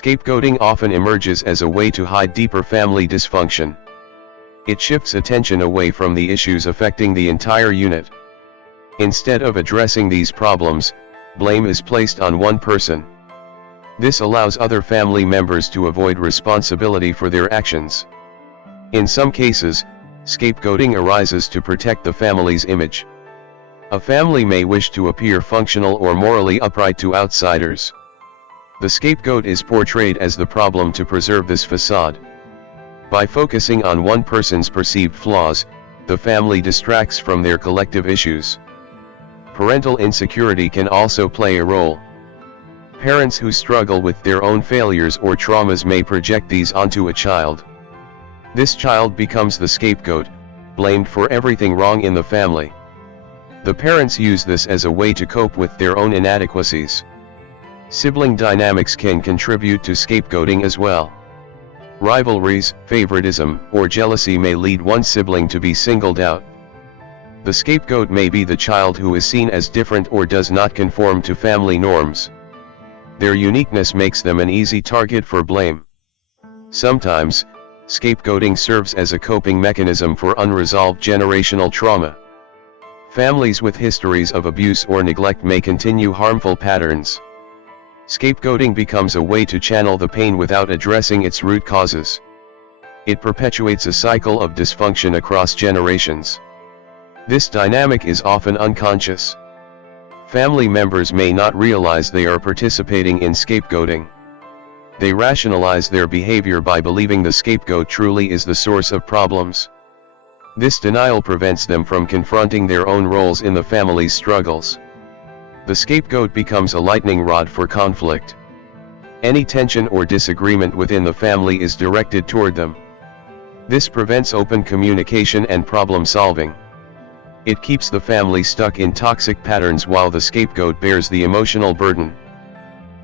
Scapegoating often emerges as a way to hide deeper family dysfunction. It shifts attention away from the issues affecting the entire unit. Instead of addressing these problems, blame is placed on one person. This allows other family members to avoid responsibility for their actions. In some cases, scapegoating arises to protect the family's image. A family may wish to appear functional or morally upright to outsiders. The scapegoat is portrayed as the problem to preserve this facade. By focusing on one person's perceived flaws, the family distracts from their collective issues. Parental insecurity can also play a role. Parents who struggle with their own failures or traumas may project these onto a child. This child becomes the scapegoat, blamed for everything wrong in the family. The parents use this as a way to cope with their own inadequacies. Sibling dynamics can contribute to scapegoating as well. Rivalries, favoritism, or jealousy may lead one sibling to be singled out. The scapegoat may be the child who is seen as different or does not conform to family norms. Their uniqueness makes them an easy target for blame. Sometimes, scapegoating serves as a coping mechanism for unresolved generational trauma. Families with histories of abuse or neglect may continue harmful patterns. Scapegoating becomes a way to channel the pain without addressing its root causes. It perpetuates a cycle of dysfunction across generations. This dynamic is often unconscious. Family members may not realize they are participating in scapegoating. They rationalize their behavior by believing the scapegoat truly is the source of problems. This denial prevents them from confronting their own roles in the family's struggles. The scapegoat becomes a lightning rod for conflict. Any tension or disagreement within the family is directed toward them. This prevents open communication and problem solving. It keeps the family stuck in toxic patterns while the scapegoat bears the emotional burden.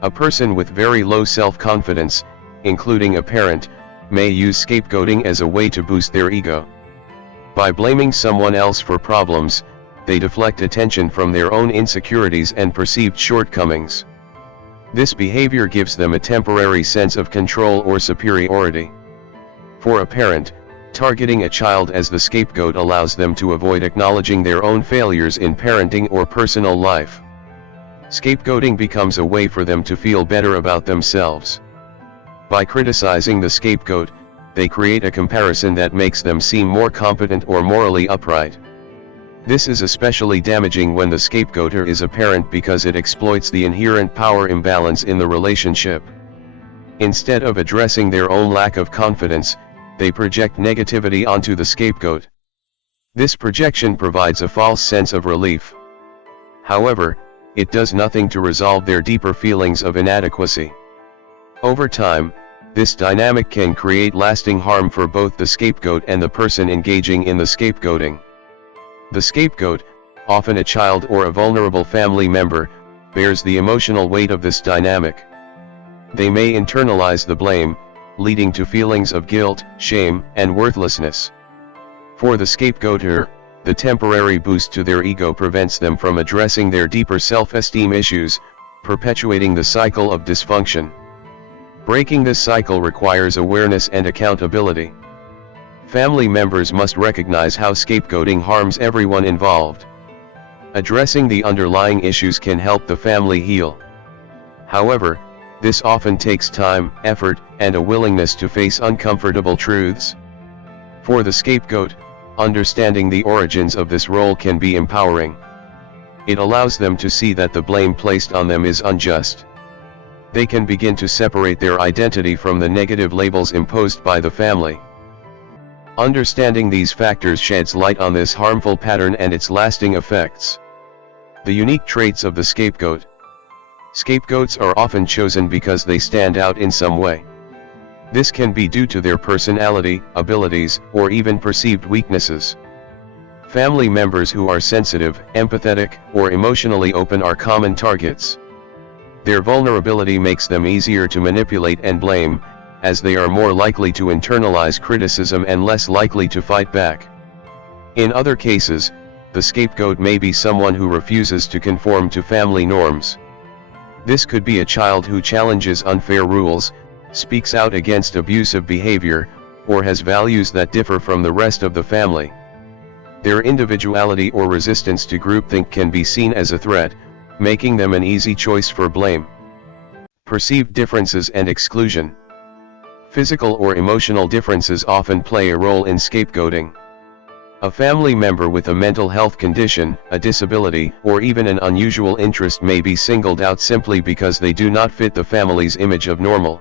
A person with very low self-confidence, including a parent, may use scapegoating as a way to boost their ego. By blaming someone else for problems, they deflect attention from their own insecurities and perceived shortcomings. This behavior gives them a temporary sense of control or superiority. For a parent, targeting a child as the scapegoat allows them to avoid acknowledging their own failures in parenting or personal life. Scapegoating becomes a way for them to feel better about themselves. By criticizing the scapegoat, they create a comparison that makes them seem more competent or morally upright. This is especially damaging when the scapegoater is a parent because it exploits the inherent power imbalance in the relationship. Instead of addressing their own lack of confidence, they project negativity onto the scapegoat. This projection provides a false sense of relief. However, it does nothing to resolve their deeper feelings of inadequacy. Over time, this dynamic can create lasting harm for both the scapegoat and the person engaging in the scapegoating. The scapegoat, often a child or a vulnerable family member, bears the emotional weight of this dynamic. They may internalize the blame, leading to feelings of guilt, shame, and worthlessness. For the scapegoater, the temporary boost to their ego prevents them from addressing their deeper self-esteem issues, perpetuating the cycle of dysfunction. Breaking this cycle requires awareness and accountability. Family members must recognize how scapegoating harms everyone involved. Addressing the underlying issues can help the family heal. However, this often takes time, effort, and a willingness to face uncomfortable truths. For the scapegoat, understanding the origins of this role can be empowering. It allows them to see that the blame placed on them is unjust. They can begin to separate their identity from the negative labels imposed by the family. Understanding these factors sheds light on this harmful pattern and its lasting effects. The unique traits of the scapegoat. Scapegoats are often chosen because they stand out in some way. This can be due to their personality, abilities, or even perceived weaknesses. Family members who are sensitive, empathetic, or emotionally open are common targets. Their vulnerability makes them easier to manipulate and blame, as they are more likely to internalize criticism and less likely to fight back. In other cases, the scapegoat may be someone who refuses to conform to family norms. This could be a child who challenges unfair rules, speaks out against abusive behavior, or has values that differ from the rest of the family. Their individuality or resistance to groupthink can be seen as a threat, making them an easy choice for blame. Perceived differences and exclusion. Physical or emotional differences often play a role in scapegoating. A family member with a mental health condition, a disability, or even an unusual interest may be singled out simply because they do not fit the family's image of normal.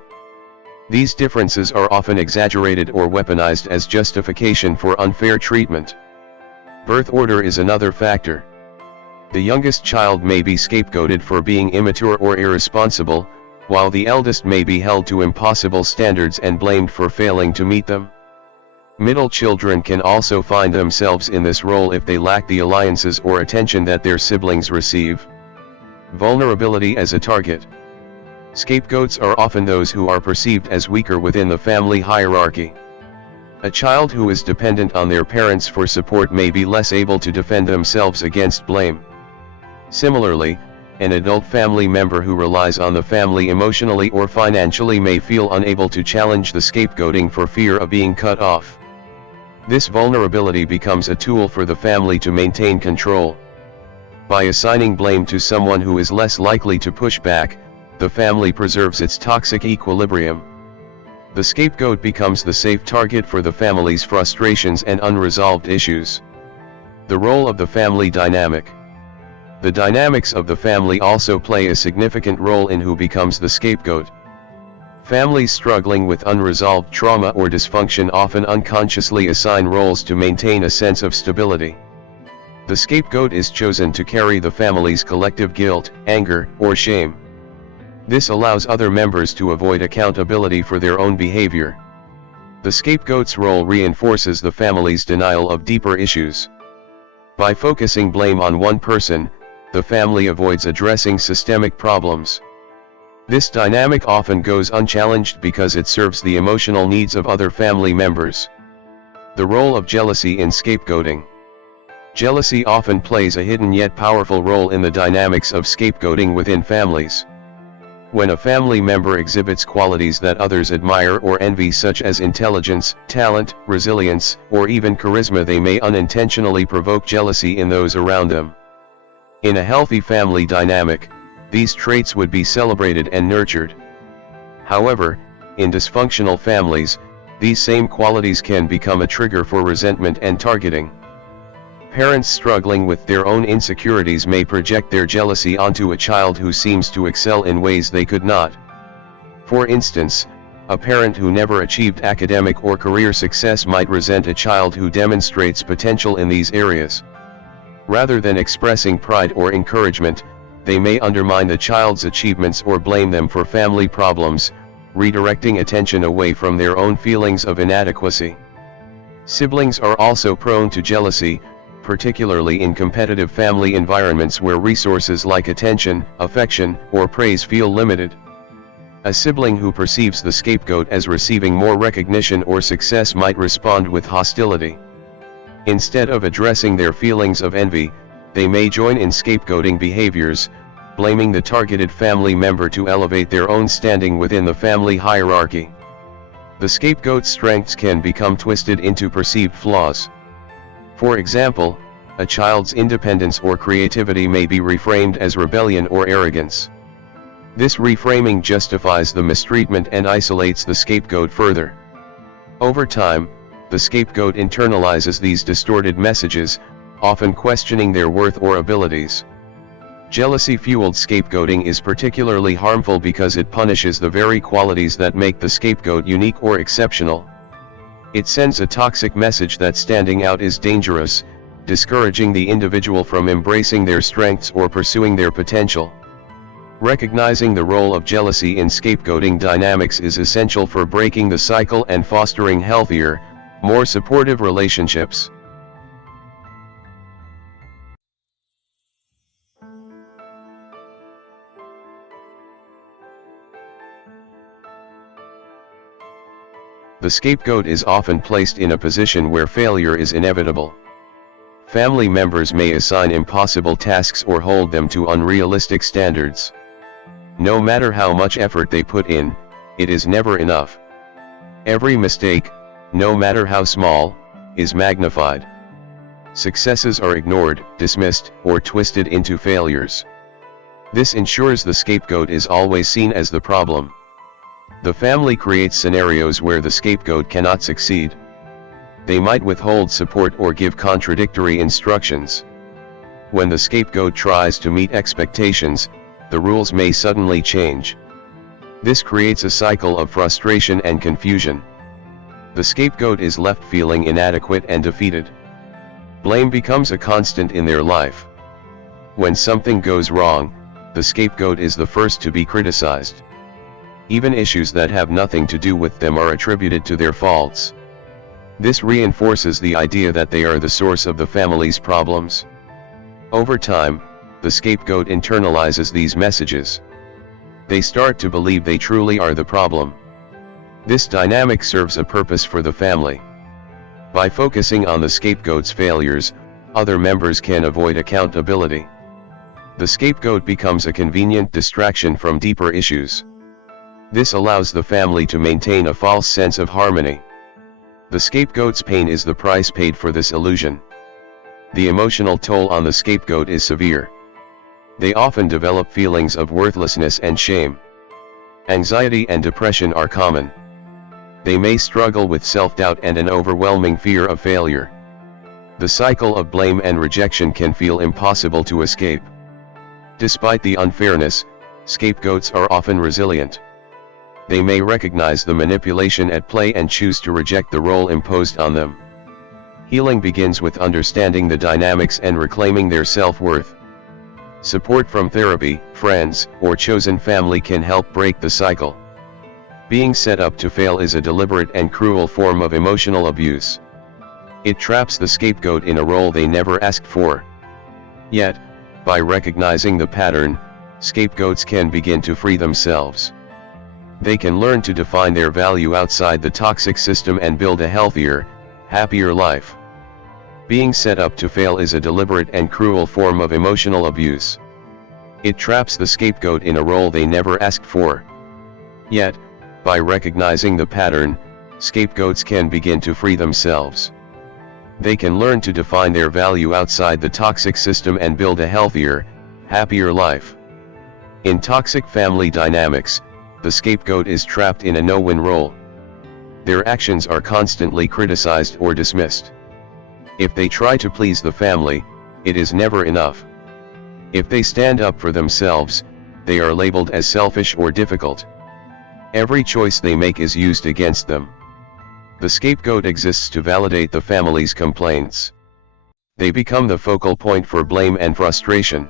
These differences are often exaggerated or weaponized as justification for unfair treatment. Birth order is another factor. The youngest child may be scapegoated for being immature or irresponsible, while the eldest may be held to impossible standards and blamed for failing to meet them. Middle children can also find themselves in this role if they lack the alliances or attention that their siblings receive. Vulnerability as a target. Scapegoats are often those who are perceived as weaker within the family hierarchy. A child who is dependent on their parents for support may be less able to defend themselves against blame. Similarly, an adult family member who relies on the family emotionally or financially may feel unable to challenge the scapegoating for fear of being cut off. This vulnerability becomes a tool for the family to maintain control. By assigning blame to someone who is less likely to push back, the family preserves its toxic equilibrium. The scapegoat becomes the safe target for the family's frustrations and unresolved issues. The role of the family dynamic. The dynamics of the family also play a significant role in who becomes the scapegoat. Families struggling with unresolved trauma or dysfunction often unconsciously assign roles to maintain a sense of stability. The scapegoat is chosen to carry the family's collective guilt, anger, or shame. This allows other members to avoid accountability for their own behavior. The scapegoat's role reinforces the family's denial of deeper issues. By focusing blame on one person, the family avoids addressing systemic problems. This dynamic often goes unchallenged because it serves the emotional needs of other family members. The role of jealousy in scapegoating. Jealousy often plays a hidden yet powerful role in the dynamics of scapegoating within families. When a family member exhibits qualities that others admire or envy, such as intelligence, talent, resilience, or even charisma, they may unintentionally provoke jealousy in those around them. In a healthy family dynamic, these traits would be celebrated and nurtured. However, in dysfunctional families, these same qualities can become a trigger for resentment and targeting. Parents struggling with their own insecurities may project their jealousy onto a child who seems to excel in ways they could not. For instance, a parent who never achieved academic or career success might resent a child who demonstrates potential in these areas. Rather than expressing pride or encouragement, they may undermine the child's achievements or blame them for family problems, redirecting attention away from their own feelings of inadequacy. Siblings are also prone to jealousy, particularly in competitive family environments where resources like attention, affection, or praise feel limited. A sibling who perceives the scapegoat as receiving more recognition or success might respond with hostility. Instead of addressing their feelings of envy, they may join in scapegoating behaviors, blaming the targeted family member to elevate their own standing within the family hierarchy. The scapegoat's strengths can become twisted into perceived flaws. For example, a child's independence or creativity may be reframed as rebellion or arrogance. This reframing justifies the mistreatment and isolates the scapegoat further. Over time, the scapegoat internalizes these distorted messages, often questioning their worth or abilities. Jealousy-fueled scapegoating is particularly harmful because it punishes the very qualities that make the scapegoat unique or exceptional. It sends a toxic message that standing out is dangerous, discouraging the individual from embracing their strengths or pursuing their potential. Recognizing the role of jealousy in scapegoating dynamics is essential for breaking the cycle and fostering healthier, more supportive relationships. The scapegoat is often placed in a position where failure is inevitable. Family members may assign impossible tasks or hold them to unrealistic standards. No matter how much effort they put in, it is never enough. Every mistake, no matter how small, is magnified. Successes are ignored, dismissed, or twisted into failures. This ensures the scapegoat is always seen as the problem. The family creates scenarios where the scapegoat cannot succeed. They might withhold support or give contradictory instructions. When the scapegoat tries to meet expectations, the rules may suddenly change. This creates a cycle of frustration and confusion. The scapegoat is left feeling inadequate and defeated. Blame becomes a constant in their life. When something goes wrong, the scapegoat is the first to be criticized. Even issues that have nothing to do with them are attributed to their faults. This reinforces the idea that they are the source of the family's problems. Over time, the scapegoat internalizes these messages. They start to believe they truly are the problem. This dynamic serves a purpose for the family. By focusing on the scapegoat's failures, other members can avoid accountability. The scapegoat becomes a convenient distraction from deeper issues. This allows the family to maintain a false sense of harmony. The scapegoat's pain is the price paid for this illusion. The emotional toll on the scapegoat is severe. They often develop feelings of worthlessness and shame. Anxiety and depression are common. They may struggle with self-doubt and an overwhelming fear of failure. The cycle of blame and rejection can feel impossible to escape. Despite the unfairness, scapegoats are often resilient. They may recognize the manipulation at play and choose to reject the role imposed on them. Healing begins with understanding the dynamics and reclaiming their self-worth. Support from therapy, friends, or chosen family can help break the cycle. Being set up to fail is a deliberate and cruel form of emotional abuse. It traps the scapegoat in a role they never asked for. Yet, by recognizing the pattern, scapegoats can begin to free themselves. They can learn to define their value outside the toxic system and build a healthier, happier life. Being set up to fail is a deliberate and cruel form of emotional abuse. It traps the scapegoat in a role they never asked for. Yet, by recognizing the pattern, scapegoats can begin to free themselves. They can learn to define their value outside the toxic system and build a healthier, happier life. In toxic family dynamics, the scapegoat is trapped in a no-win role. Their actions are constantly criticized or dismissed. If they try to please the family, it is never enough. If they stand up for themselves, they are labeled as selfish or difficult. Every choice they make is used against them. The scapegoat exists to validate the family's complaints. They become the focal point for blame and frustration.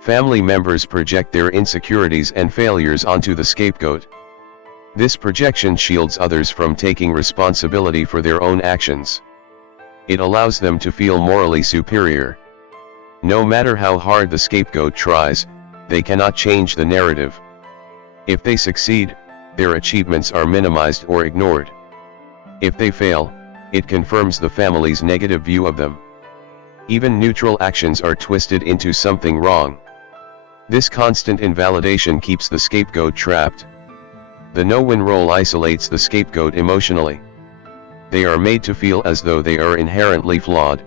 Family members project their insecurities and failures onto the scapegoat. This projection shields others from taking responsibility for their own actions. It allows them to feel morally superior. No matter how hard the scapegoat tries, they cannot change the narrative. If they succeed, their achievements are minimized or ignored. If they fail, it confirms the family's negative view of them. Even neutral actions are twisted into something wrong. This constant invalidation keeps the scapegoat trapped. The no-win role isolates the scapegoat emotionally. They are made to feel as though they are inherently flawed.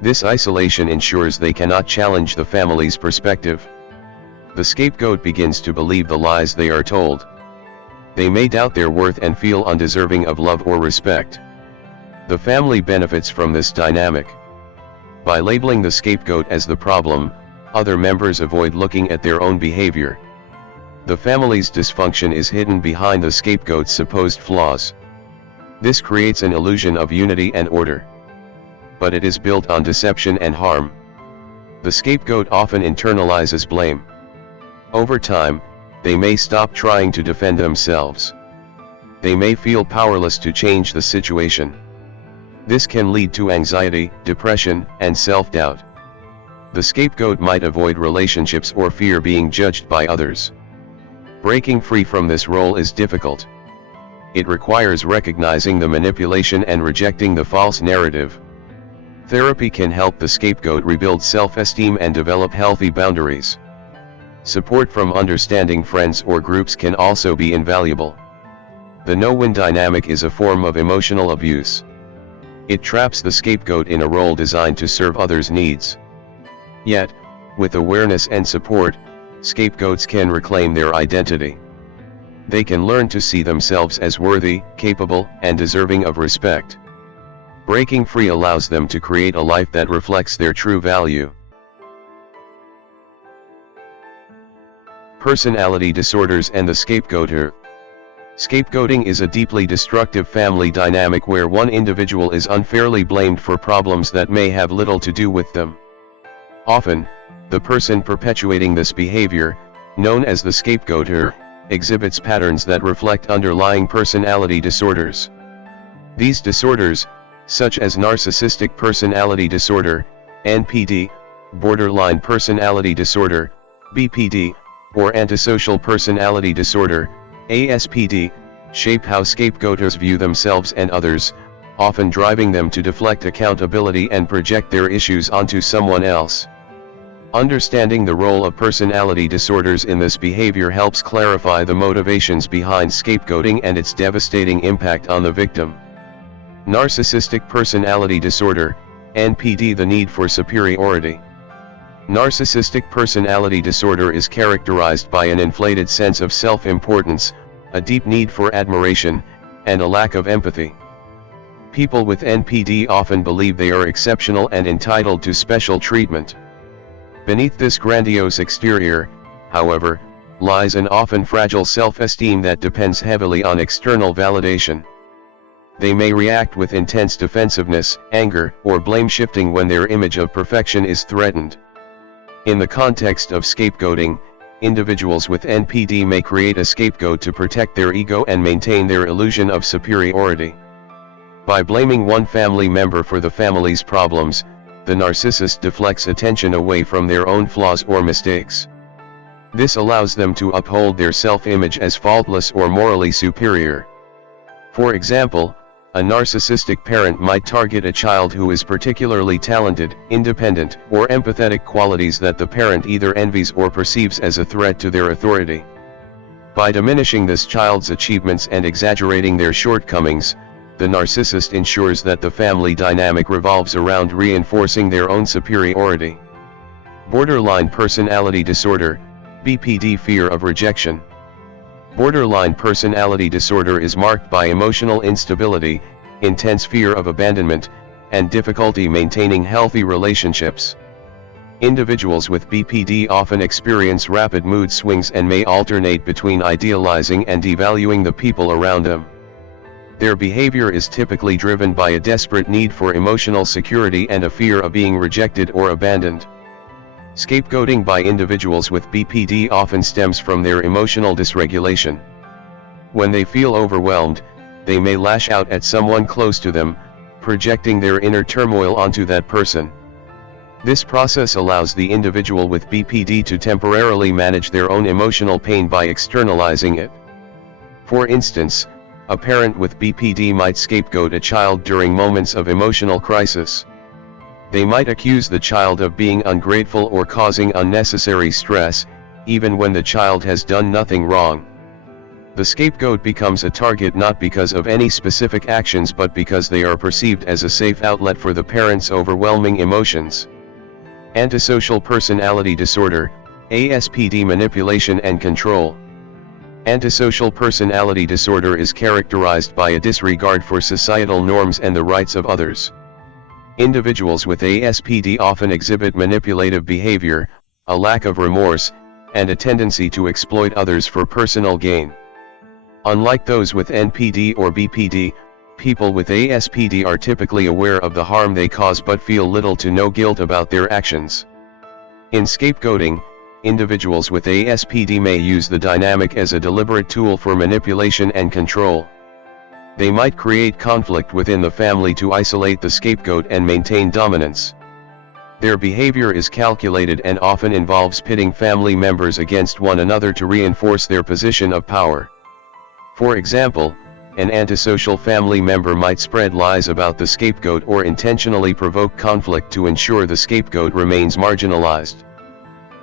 This isolation ensures they cannot challenge the family's perspective. The scapegoat begins to believe the lies they are told. They may doubt their worth and feel undeserving of love or respect. The family benefits from this dynamic. By labeling the scapegoat as the problem, other members avoid looking at their own behavior. The family's dysfunction is hidden behind the scapegoat's supposed flaws. This creates an illusion of unity and order. But it is built on deception and harm. The scapegoat often internalizes blame. Over time, they may stop trying to defend themselves. They may feel powerless to change the situation. This can lead to anxiety, depression, and self-doubt. The scapegoat might avoid relationships or fear being judged by others. Breaking free from this role is difficult. It requires recognizing the manipulation and rejecting the false narrative. Therapy can help the scapegoat rebuild self-esteem and develop healthy boundaries. Support from understanding friends or groups can also be invaluable. The no-win dynamic is a form of emotional abuse. It traps the scapegoat in a role designed to serve others' needs. Yet, with awareness and support, scapegoats can reclaim their identity. They can learn to see themselves as worthy, capable, and deserving of respect. Breaking free allows them to create a life that reflects their true value. Personality disorders and the scapegoater. Scapegoating is a deeply destructive family dynamic where one individual is unfairly blamed for problems that may have little to do with them. Often, the person perpetuating this behavior, known as the scapegoater, exhibits patterns that reflect underlying personality disorders. These disorders, such as narcissistic personality disorder, NPD, borderline personality disorder, BPD, or antisocial personality disorder, ASPD, shape how scapegoaters view themselves and others, often driving them to deflect accountability and project their issues onto someone else. Understanding the role of personality disorders in this behavior helps clarify the motivations behind scapegoating and its devastating impact on the victim. Narcissistic personality disorder, NPD. The need for superiority. Narcissistic personality disorder is characterized by an inflated sense of self-importance, a deep need for admiration, and a lack of empathy. People with NPD often believe they are exceptional and entitled to special treatment. Beneath this grandiose exterior, however, lies an often fragile self-esteem that depends heavily on external validation. They may react with intense defensiveness, anger, or blame-shifting when their image of perfection is threatened. In the context of scapegoating, individuals with NPD may create a scapegoat to protect their ego and maintain their illusion of superiority. By blaming one family member for the family's problems, the narcissist deflects attention away from their own flaws or mistakes. This allows them to uphold their self-image as faultless or morally superior. For example, a narcissistic parent might target a child who is particularly talented, independent, or empathetic, qualities that the parent either envies or perceives as a threat to their authority. By diminishing this child's achievements and exaggerating their shortcomings, the narcissist ensures that the family dynamic revolves around reinforcing their own superiority. Borderline personality disorder, BPD. Fear of rejection. Borderline personality disorder is marked by emotional instability, intense fear of abandonment, and difficulty maintaining healthy relationships. Individuals with BPD often experience rapid mood swings and may alternate between idealizing and devaluing the people around them. Their behavior is typically driven by a desperate need for emotional security and a fear of being rejected or abandoned. Scapegoating by individuals with BPD often stems from their emotional dysregulation. When they feel overwhelmed, they may lash out at someone close to them, projecting their inner turmoil onto that person. This process allows the individual with BPD to temporarily manage their own emotional pain by externalizing it. For instance, a parent with BPD might scapegoat a child during moments of emotional crisis. They might accuse the child of being ungrateful or causing unnecessary stress, even when the child has done nothing wrong. The scapegoat becomes a target not because of any specific actions but because they are perceived as a safe outlet for the parent's overwhelming emotions. Antisocial personality disorder, ASPD. Manipulation and control. Antisocial personality disorder is characterized by a disregard for societal norms and the rights of others. Individuals with ASPD often exhibit manipulative behavior, a lack of remorse, and a tendency to exploit others for personal gain. Unlike those with NPD or BPD, people with ASPD are typically aware of the harm they cause but feel little to no guilt about their actions. In scapegoating, individuals with ASPD may use the dynamic as a deliberate tool for manipulation and control. They might create conflict within the family to isolate the scapegoat and maintain dominance. Their behavior is calculated and often involves pitting family members against one another to reinforce their position of power. For example, an antisocial family member might spread lies about the scapegoat or intentionally provoke conflict to ensure the scapegoat remains marginalized.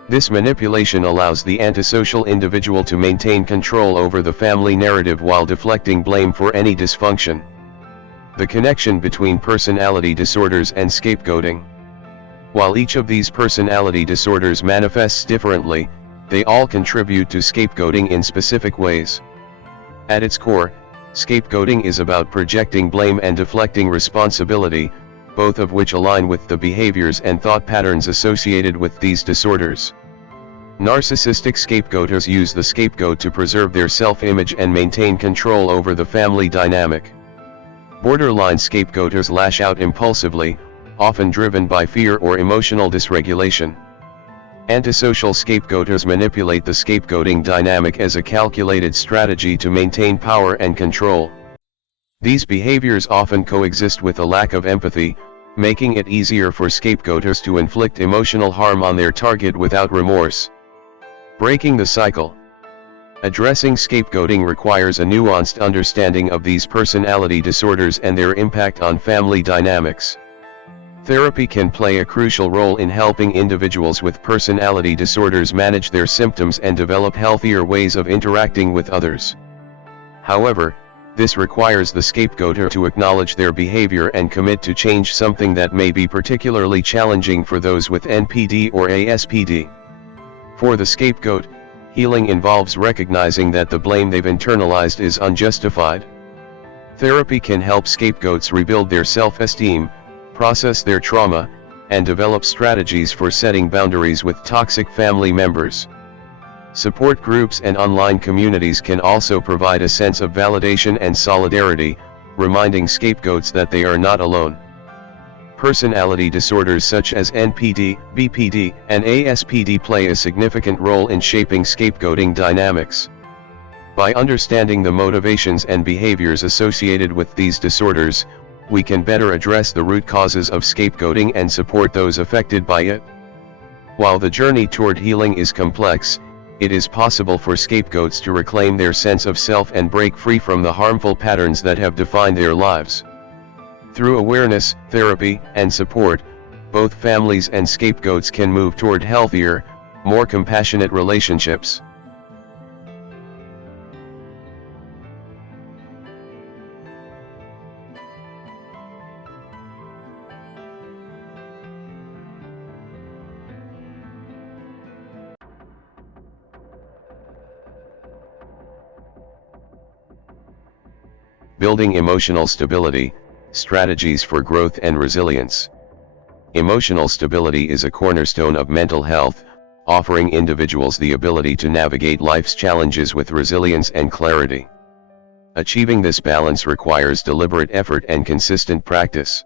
This manipulation allows the antisocial individual to maintain control over the family narrative while deflecting blame for any dysfunction. The connection between personality disorders and scapegoating. While each of these personality disorders manifests differently, they all contribute to scapegoating in specific ways. At its core, scapegoating is about projecting blame and deflecting responsibility, both of which align with the behaviors and thought patterns associated with these disorders. Narcissistic scapegoaters use the scapegoat to preserve their self-image and maintain control over the family dynamic. Borderline scapegoaters lash out impulsively, often driven by fear or emotional dysregulation. Antisocial scapegoaters manipulate the scapegoating dynamic as a calculated strategy to maintain power and control. These behaviors often coexist with a lack of empathy, making it easier for scapegoaters to inflict emotional harm on their target without remorse. Breaking the cycle. Addressing scapegoating requires a nuanced understanding of these personality disorders and their impact on family dynamics. Therapy can play a crucial role in helping individuals with personality disorders manage their symptoms and develop healthier ways of interacting with others. However, this requires the scapegoater to acknowledge their behavior and commit to change, something that may be particularly challenging for those with NPD or ASPD. For the scapegoat, healing involves recognizing that the blame they've internalized is unjustified. Therapy can help scapegoats rebuild their self-esteem, process their trauma, and develop strategies for setting boundaries with toxic family members. Support groups and online communities can also provide a sense of validation and solidarity, reminding scapegoats that they are not alone. Personality disorders such as NPD, BPD, and ASPD play a significant role in shaping scapegoating dynamics. By understanding the motivations and behaviors associated with these disorders, we can better address the root causes of scapegoating and support those affected by it. While the journey toward healing is complex, it is possible for scapegoats to reclaim their sense of self and break free from the harmful patterns that have defined their lives. Through awareness, therapy, and support, both families and scapegoats can move toward healthier, more compassionate relationships. Building emotional stability, strategies for growth and resilience. Emotional stability is a cornerstone of mental health, offering individuals the ability to navigate life's challenges with resilience and clarity. Achieving this balance requires deliberate effort and consistent practice.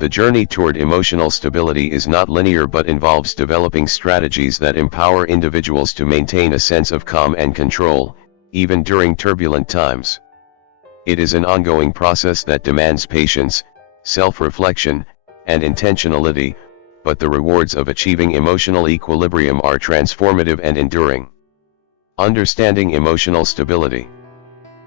The journey toward emotional stability is not linear but involves developing strategies that empower individuals to maintain a sense of calm and control, even during turbulent times. It is an ongoing process that demands patience, self-reflection, and intentionality, but the rewards of achieving emotional equilibrium are transformative and enduring. Understanding emotional stability.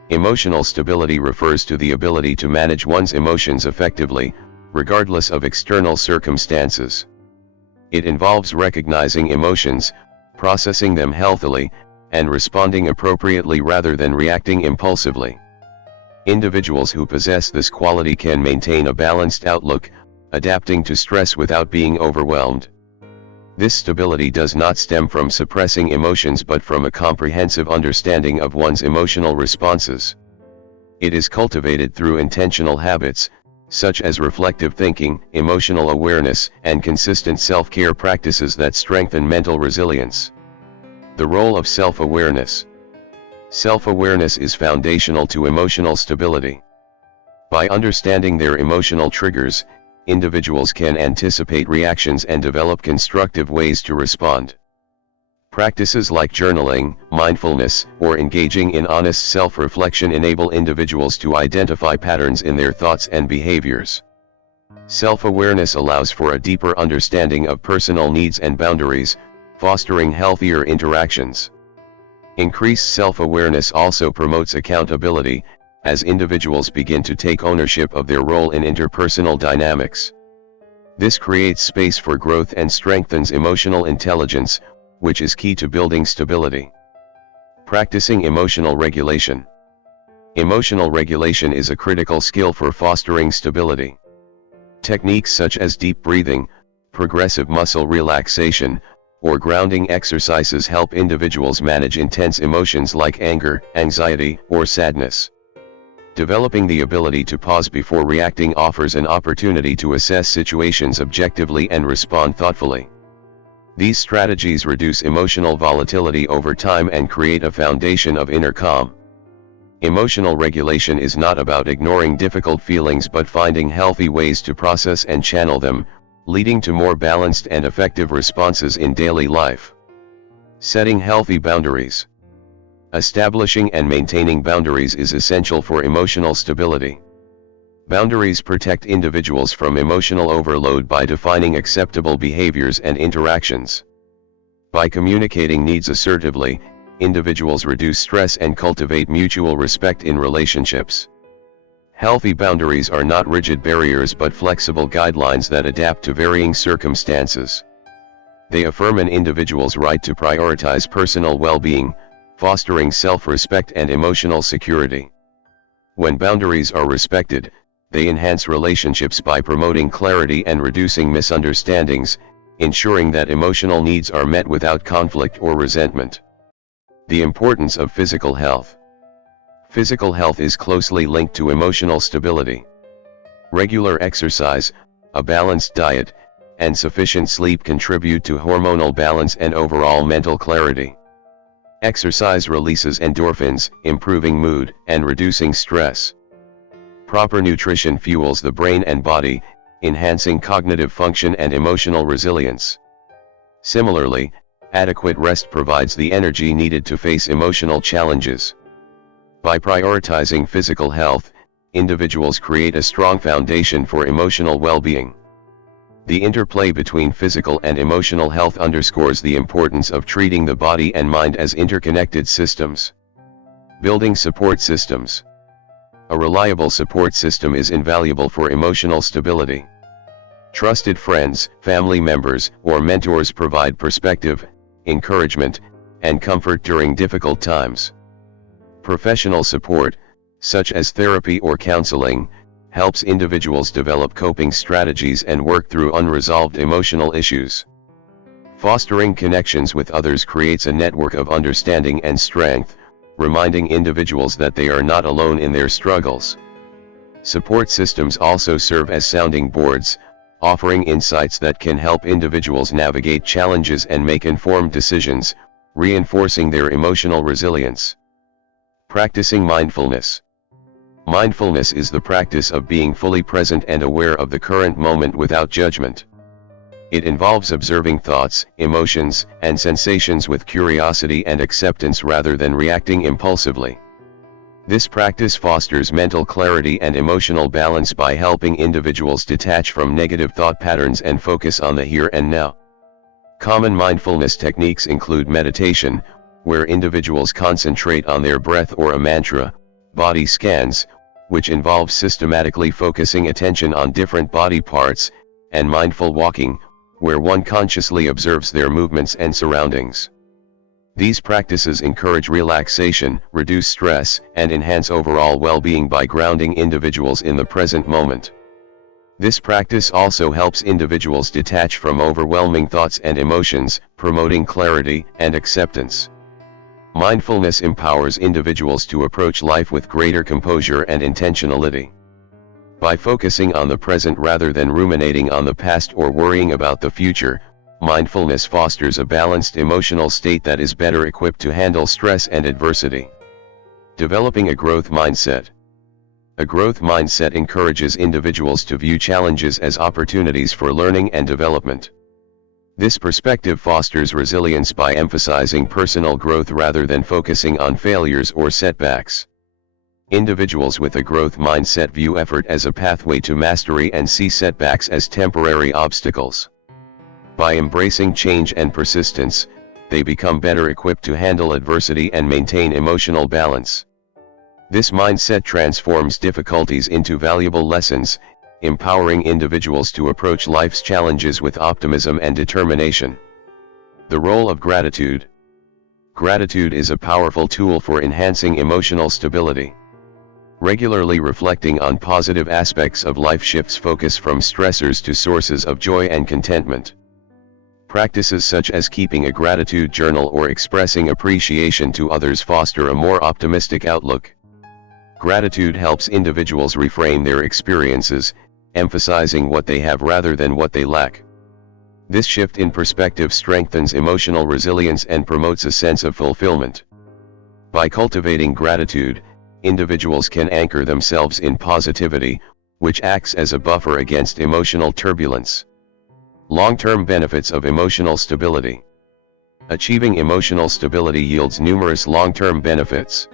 Emotional stability refers to the ability to manage one's emotions effectively, regardless of external circumstances. It involves recognizing emotions, processing them healthily, and responding appropriately rather than reacting impulsively. Individuals who possess this quality can maintain a balanced outlook, adapting to stress without being overwhelmed. This stability does not stem from suppressing emotions but from a comprehensive understanding of one's emotional responses. It is cultivated through intentional habits, such as reflective thinking, emotional awareness, and consistent self-care practices that strengthen mental resilience. The role of self-awareness. Self-awareness is foundational to emotional stability. By understanding their emotional triggers, individuals can anticipate reactions and develop constructive ways to respond. Practices like journaling, mindfulness, or engaging in honest self-reflection enable individuals to identify patterns in their thoughts and behaviors. Self-awareness allows for a deeper understanding of personal needs and boundaries, fostering healthier interactions. Increased self-awareness also promotes accountability, as individuals begin to take ownership of their role in interpersonal dynamics. This creates space for growth and strengthens emotional intelligence, which is key to building stability. Practicing emotional regulation. Emotional regulation is a critical skill for fostering stability. Techniques such as deep breathing, progressive muscle relaxation, or grounding exercises help individuals manage intense emotions like anger, anxiety, or sadness. Developing the ability to pause before reacting offers an opportunity to assess situations objectively and respond thoughtfully. These strategies reduce emotional volatility over time and create a foundation of inner calm. Emotional regulation is not about ignoring difficult feelings but finding healthy ways to process and channel them, leading to more balanced and effective responses in daily life. Setting healthy boundaries. Establishing and maintaining boundaries is essential for emotional stability. Boundaries protect individuals from emotional overload by defining acceptable behaviors and interactions. By communicating needs assertively, individuals reduce stress and cultivate mutual respect in relationships. Healthy boundaries are not rigid barriers but flexible guidelines that adapt to varying circumstances. They affirm an individual's right to prioritize personal well-being, fostering self-respect and emotional security. When boundaries are respected, they enhance relationships by promoting clarity and reducing misunderstandings, ensuring that emotional needs are met without conflict or resentment. The importance of physical health. Physical health is closely linked to emotional stability. Regular exercise, a balanced diet, and sufficient sleep contribute to hormonal balance and overall mental clarity. Exercise releases endorphins, improving mood and reducing stress. Proper nutrition fuels the brain and body, enhancing cognitive function and emotional resilience. Similarly, adequate rest provides the energy needed to face emotional challenges. By prioritizing physical health, individuals create a strong foundation for emotional well-being. The interplay between physical and emotional health underscores the importance of treating the body and mind as interconnected systems. Building support systems. A reliable support system is invaluable for emotional stability. Trusted friends, family members, or mentors provide perspective, encouragement, and comfort during difficult times. Professional support, such as therapy or counseling, helps individuals develop coping strategies and work through unresolved emotional issues. Fostering connections with others creates a network of understanding and strength, reminding individuals that they are not alone in their struggles. Support systems also serve as sounding boards, offering insights that can help individuals navigate challenges and make informed decisions, reinforcing their emotional resilience. Practicing mindfulness. Mindfulness is the practice of being fully present and aware of the current moment without judgment. It involves observing thoughts, emotions, and sensations with curiosity and acceptance rather than reacting impulsively. This practice fosters mental clarity and emotional balance by helping individuals detach from negative thought patterns and focus on the here and now. Common mindfulness techniques include meditation, where individuals concentrate on their breath or a mantra, body scans, which involves systematically focusing attention on different body parts, and mindful walking, where one consciously observes their movements and surroundings. These practices encourage relaxation, reduce stress, and enhance overall well-being by grounding individuals in the present moment. This practice also helps individuals detach from overwhelming thoughts and emotions, promoting clarity and acceptance. Mindfulness empowers individuals to approach life with greater composure and intentionality. By focusing on the present rather than ruminating on the past or worrying about the future, mindfulness fosters a balanced emotional state that is better equipped to handle stress and adversity. Developing a growth mindset. A growth mindset encourages individuals to view challenges as opportunities for learning and development. This perspective fosters resilience by emphasizing personal growth rather than focusing on failures or setbacks. Individuals with a growth mindset view effort as a pathway to mastery and see setbacks as temporary obstacles. By embracing change and persistence, they become better equipped to handle adversity and maintain emotional balance. This mindset transforms difficulties into valuable lessons, empowering individuals to approach life's challenges with optimism and determination. The role of gratitude. Gratitude is a powerful tool for enhancing emotional stability. Regularly reflecting on positive aspects of life shifts focus from stressors to sources of joy and contentment. Practices such as keeping a gratitude journal or expressing appreciation to others foster a more optimistic outlook. Gratitude helps individuals reframe their experiences, emphasizing what they have rather than what they lack. This shift in perspective strengthens emotional resilience and promotes a sense of fulfillment. By cultivating gratitude, individuals can anchor themselves in positivity, which acts as a buffer against emotional turbulence. Long-term benefits of emotional stability. Achieving emotional stability yields numerous long-term benefits.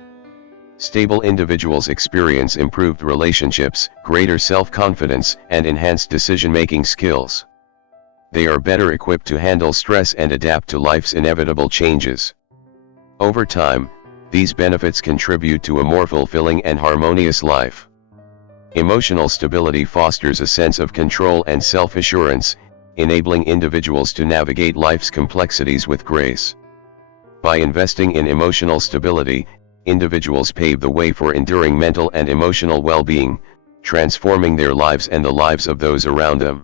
Stable individuals experience improved relationships, greater self-confidence, and enhanced decision-making skills. They are better equipped to handle stress and adapt to life's inevitable changes. Over time, these benefits contribute to a more fulfilling and harmonious life. Emotional stability fosters a sense of control and self-assurance, enabling individuals to navigate life's complexities with grace. By investing in emotional stability, individuals pave the way for enduring mental and emotional well-being, transforming their lives and the lives of those around them.